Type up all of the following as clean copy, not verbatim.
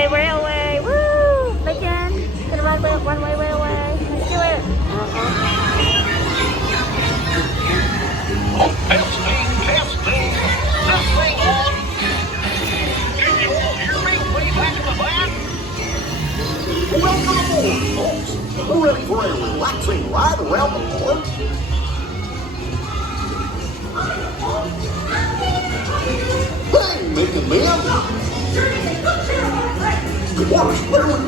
Runaway Railway. Woo! Again. Gonna runway railway. Let's do it. Testing. This thing on. Can you all hear me way back in the back? Welcome aboard, folks. Ready for a relaxing ride around the park? Hey, Minnie and Ma'am. Water's clear with me.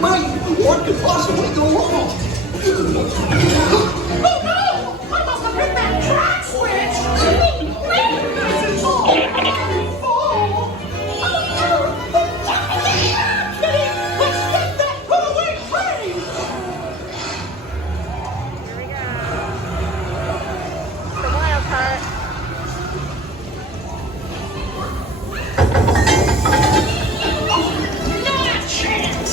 What could possibly go wrong? Oh no! I must have hit that track switch! Wait! Oh! Minnie, let's get that runaway train! Here we go. The wild card. Not a chance!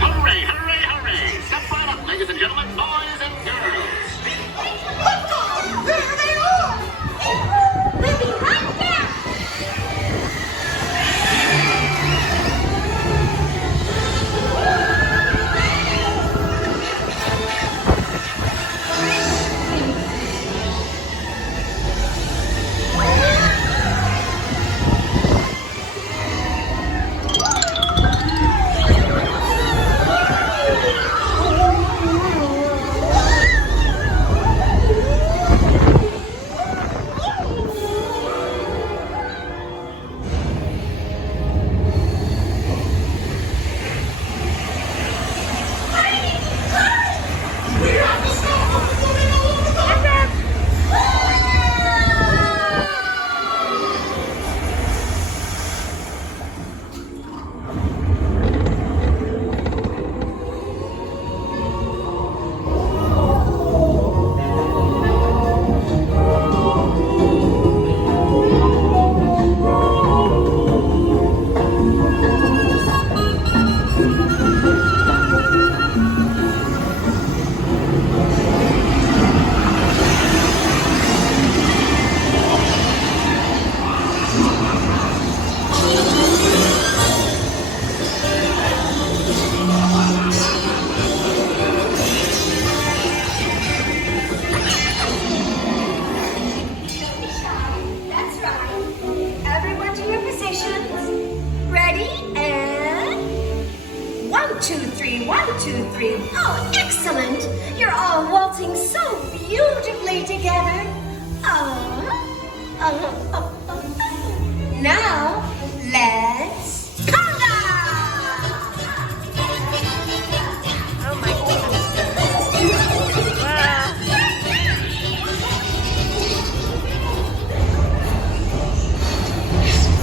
Hurry, hurry, hurry. Step right up, ladies and gentlemen, boys and girls. There they are! We'll be right back! We have to stop them before they go over the That's right. Everyone to your positions. Ready and 1, 2, 3, 1, 2, 3. Oh, excellent! You're all waltzing so beautifully together. Now, let's conga! Oh my goodness. Wow.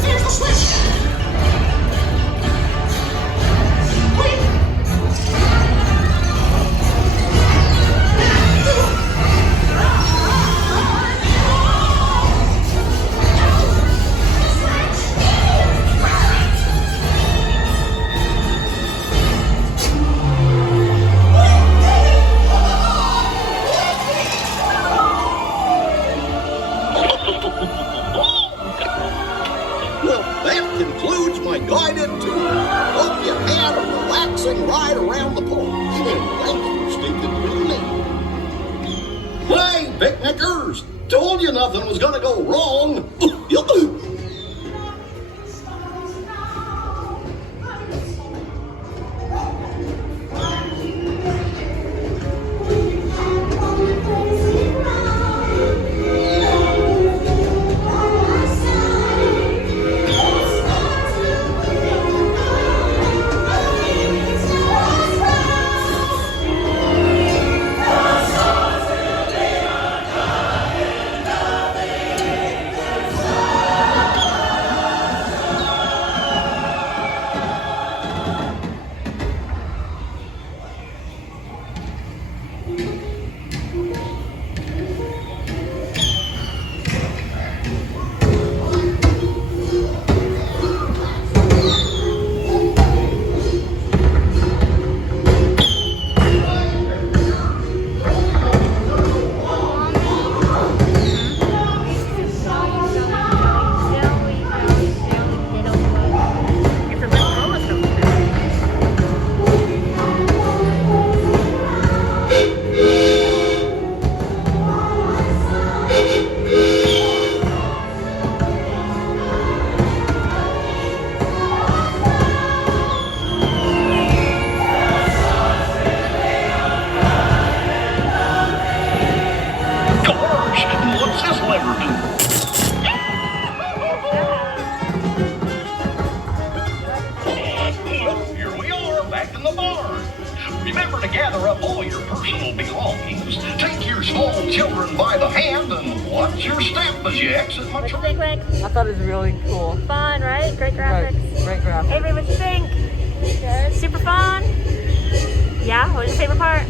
There's the switch! Wait! Well, that concludes my guided tour. Hope you had a relaxing ride around the park. And thank you for sticking with me. Hey, picnickers! Told you nothing was gonna go wrong. personal belongings. Take your small children by the hand and watch your step as you exit my What you train. think, Link? I thought it was really cool. Fun, right? Great Right, graphics. great graphics. Avery, what you think? Good. Super fun? Yeah? What was your favorite part?